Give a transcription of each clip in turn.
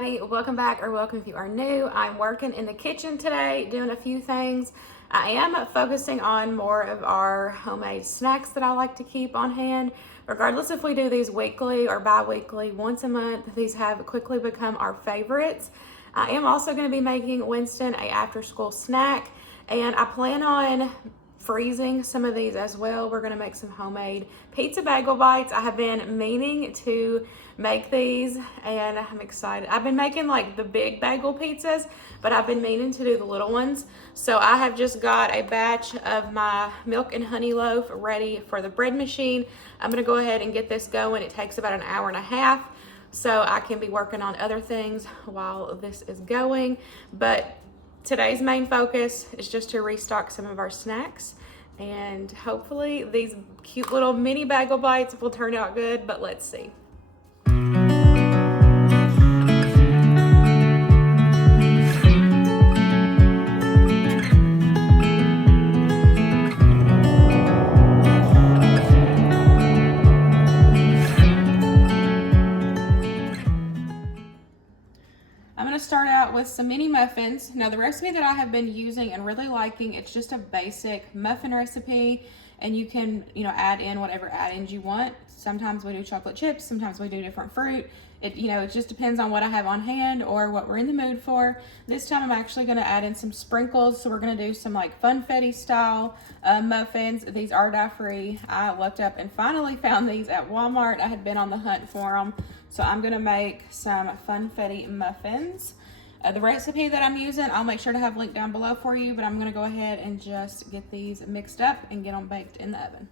everybody, welcome back, or welcome if you are new. I'm working in the kitchen today doing a few things. I am focusing on more of our homemade snacks that I like to keep on hand. Regardless if we do these weekly or bi-weekly, once a month, these have quickly become our favorites. I am also going to be making Winston a after school snack, and I plan on freezing some of these as well. We're going to make some homemade pizza bagel bites. I have been meaning to make these and I'm excited. I've been making like the big bagel pizzas, but I've been meaning to do the little ones. So I have just got a batch of my milk and honey loaf ready for the bread machine. I'm going to go ahead and get this going. It takes about an hour and a half, so I can be working on other things while this is going. But today's main focus is just to restock some of our snacks, and hopefully these cute little mini bagel bites will turn out good, but let's see. I'm going to start out with some mini muffins. Now the recipe that I have been using and really liking, it's just a basic muffin recipe, and you can, add in whatever add-ins you want. Sometimes we do chocolate chips, sometimes we do different fruit. It just depends on what I have on hand or what we're in the mood for. This time I'm actually going to add in some sprinkles, so we're going to do some like funfetti style muffins. These are dye-free. I looked up and finally found these at Walmart. I had been on the hunt for them. So I'm gonna make some funfetti muffins. The recipe that I'm using, I'll make sure to have linked down below for you, but I'm gonna go ahead and just get these mixed up and get them baked in the oven.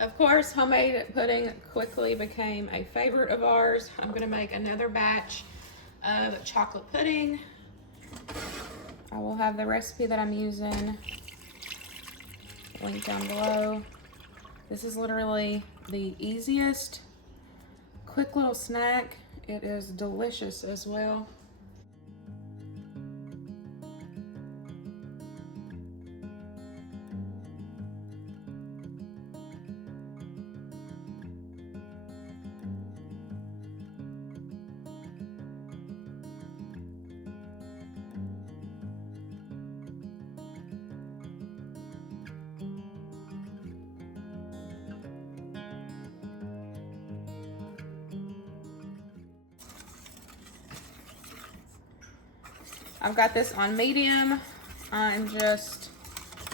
Of course, homemade pudding quickly became a favorite of ours. I'm gonna make another batch of chocolate pudding. I will have the recipe that I'm using linked down below. This is literally the easiest, quick little snack. It is delicious as well. I've got this on medium. I'm just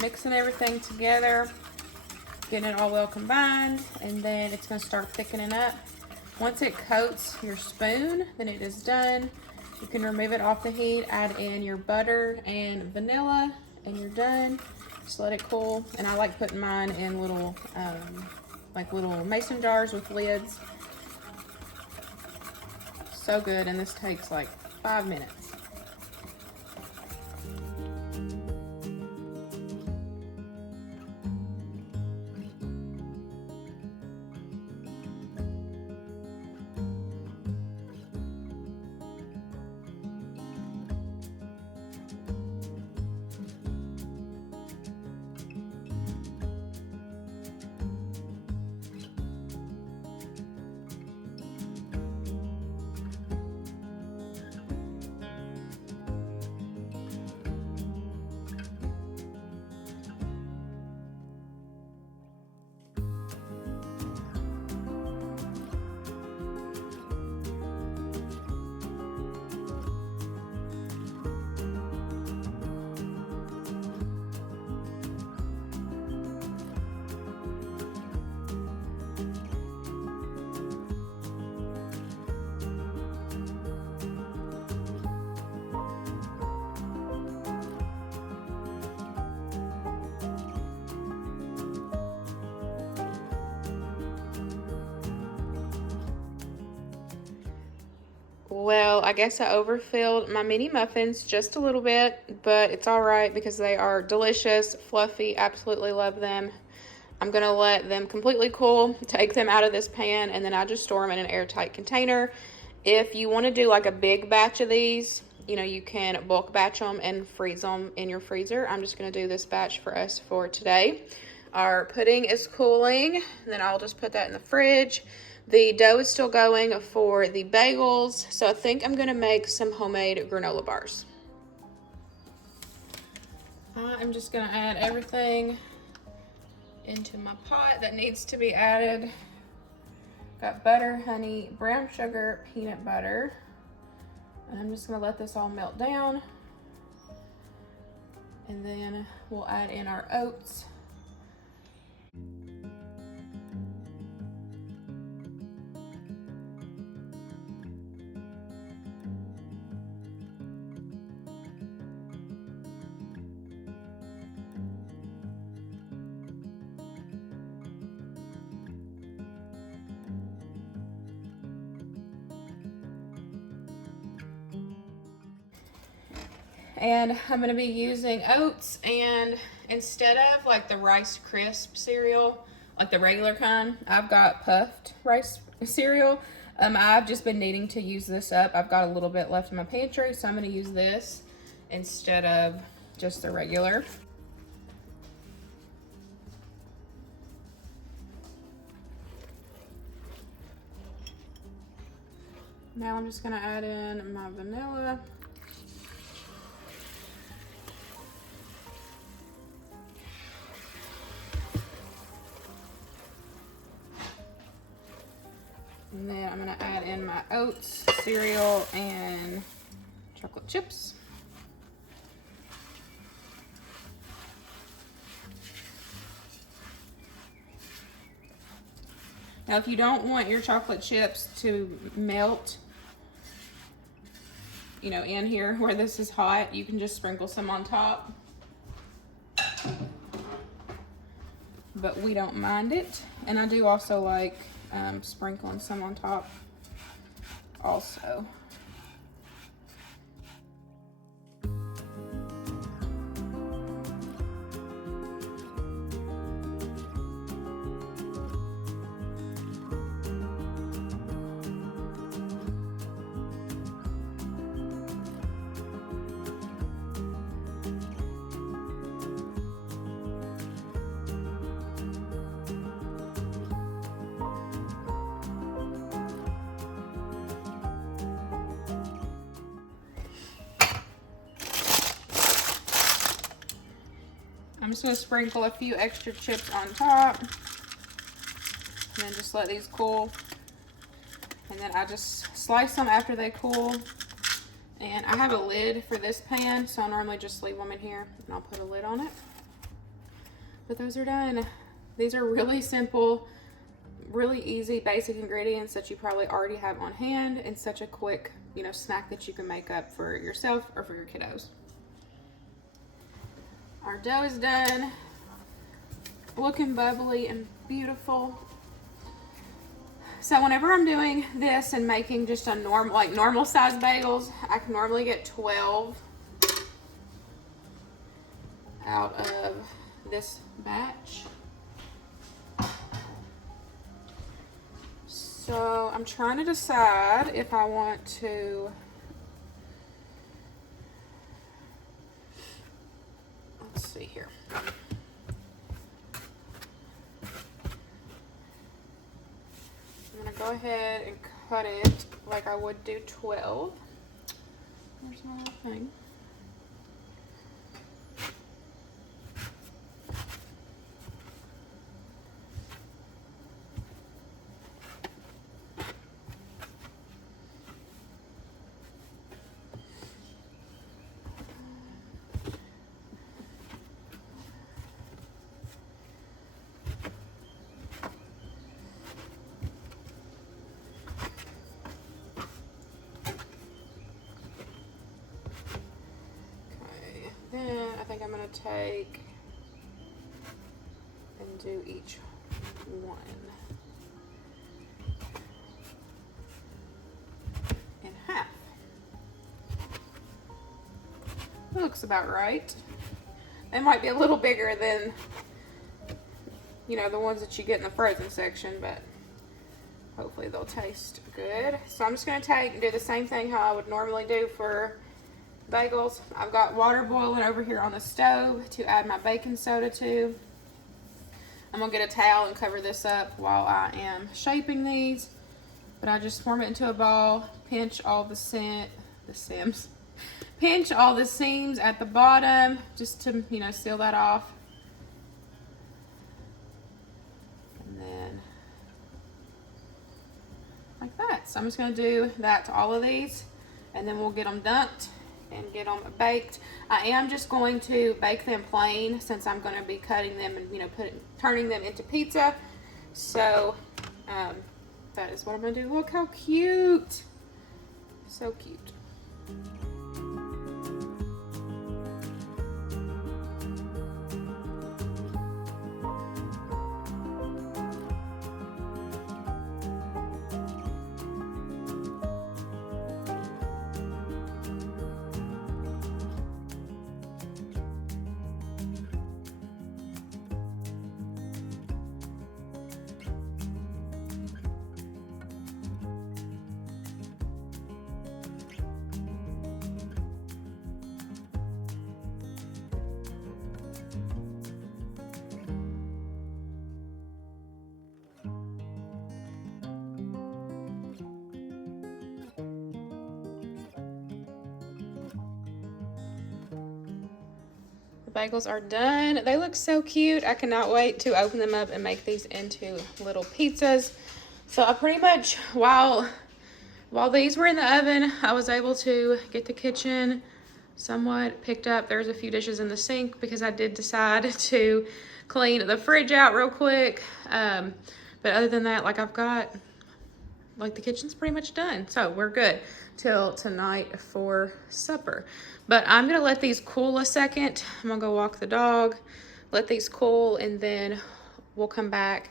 mixing everything together, getting it all well combined, and then it's going to start thickening up. Once it coats your spoon, then it is done. You can remove it off the heat, add in your butter and vanilla, and you're done. Just let it cool. And I like putting mine in little, like little mason jars with lids. So good, and this takes like 5 minutes. Well, I guess I overfilled my mini muffins just a little bit, but it's all right because they are delicious, fluffy, absolutely love them. I'm gonna let them completely cool, take them out of this pan, and then I just store them in an airtight container. If you wanna do like a big batch of these, you know, you can bulk batch them and freeze them in your freezer. I'm just gonna do this batch for us for today. Our pudding is cooling, and then I'll just put that in the fridge. The dough is still going for the bagels, so I think I'm gonna make some homemade granola bars. I'm just gonna add everything into my pot that needs to be added. Got butter, honey, brown sugar, peanut butter, and I'm just gonna let this all melt down. And then we'll add in our oats. And I'm gonna be using oats, and instead of like the Rice Crisp cereal, like the regular kind, I've got puffed rice cereal. I've just been needing to use this up. I've got a little bit left in my pantry, so I'm gonna use this instead of just the regular. Now I'm just gonna add in my vanilla. And then I'm gonna add in my oats, cereal, and chocolate chips. Now, if you don't want your chocolate chips to melt, you know, in here where this is hot, you can just sprinkle some on top. But we don't mind it. And I do also like sprinkling some on top also. I'm just going to sprinkle a few extra chips on top, and then just let these cool. And then I just slice them after they cool. And I have a lid for this pan, so I normally just leave them in here, and I'll put a lid on it. But those are done. These are really simple, really easy, basic ingredients that you probably already have on hand, and such a quick, snack that you can make up for yourself or for your kiddos. Our dough is done, looking bubbly and beautiful. So whenever I'm doing this and making just a normal size bagels, I can normally get 12 out of this batch. So I'm trying to decide if I want to, let's see here. I'm gonna go ahead and cut it like I would do 12. There's my little thing. Then I think I'm going to take and do each one in half. That looks about right. They might be a little bigger than, the ones that you get in the frozen section, but hopefully they'll taste good. So I'm just going to take and do the same thing how I would normally do for bagels. I've got water boiling over here on the stove to add my baking soda to. I'm gonna get a towel and cover this up while I am shaping these. But I just form it into a ball, pinch all the pinch all the seams at the bottom just to seal that off. And then like that. So I'm just gonna do that to all of these, and then we'll get them dunked and get them baked. I am just going to bake them plain since I'm going to be cutting them and turning them into pizza. So that is what I'm going to do. Look how cute. So cute. The bagels are done. They look so cute. I cannot wait to open them up and make these into little pizzas. So I pretty much, while these were in the oven, I was able to get the kitchen somewhat picked up. There's a few dishes in the sink because I did decide to clean the fridge out real quick. But other than that, I've got, the kitchen's pretty much done. So we're good till tonight for supper. But I'm gonna let these cool a second. I'm gonna go walk the dog, let these cool, and then we'll come back.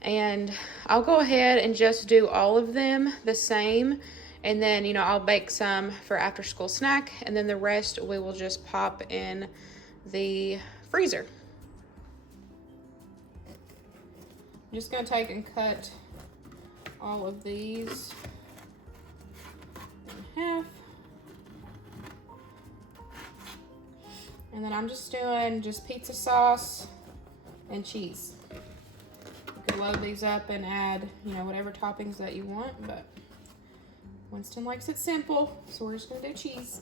And I'll go ahead and just do all of them the same. And then, I'll bake some for after school snack. And then the rest we will just pop in the freezer. I'm just gonna take and cut all of these in half. And then I'm just doing pizza sauce and cheese. You can load these up and add, whatever toppings that you want, but Winston likes it simple, so we're just gonna do cheese.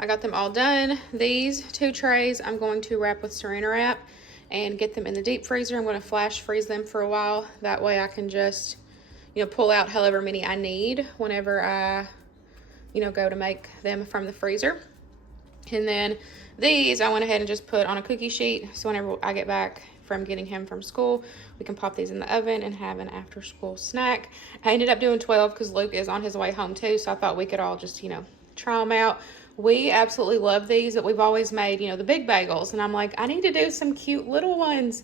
I got them all done. These 2 trays I'm going to wrap with Saffron App and get them in the deep freezer. I'm going to flash freeze them for a while. That way I can just, you know, pull out however many I need whenever I, you know, go to make them from the freezer. And then these I went ahead and just put on a cookie sheet, so whenever I get back from getting him from school, we can pop these in the oven and have an after school snack. I ended up doing 12 because Luke is on his way home too, so I thought we could all just, you know, try them out. We absolutely love these, but we've always made, you know, the big bagels, and I'm like, I need to do some cute little ones.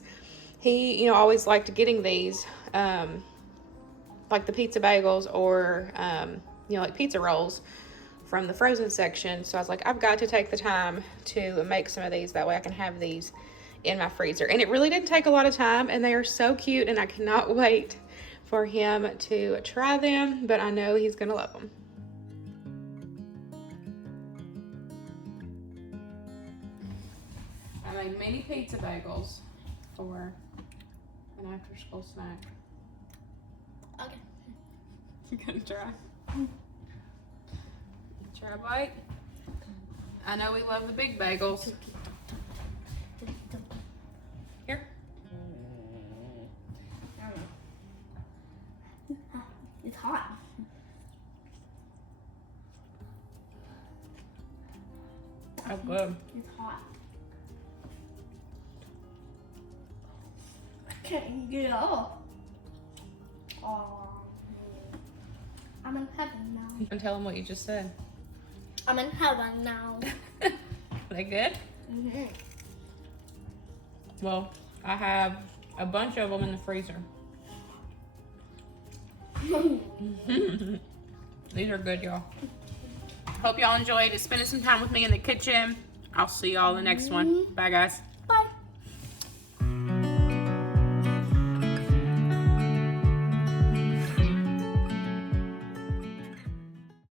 He, you know, always liked getting these, like the pizza bagels or, you know, like pizza rolls from the frozen section. So I was like, I've got to take the time to make some of these. That way I can have these in my freezer. And it really didn't take a lot of time, and they are so cute, and I cannot wait for him to try them, but I know he's gonna love them. I made mini pizza bagels for an after school snack. Okay. You gonna try? Try a bite. I know we love the big bagels. Here. It's hot. Oh, good. It's hot. I can't get it off. Oh, I'm in heaven now. You can tell them what you just said. I'm in heaven now. Are they good? Mm-hmm. Well, I have a bunch of them in the freezer. These are good, y'all. Hope y'all enjoyed spending some time with me in the kitchen. I'll see y'all in the next one. Bye, guys.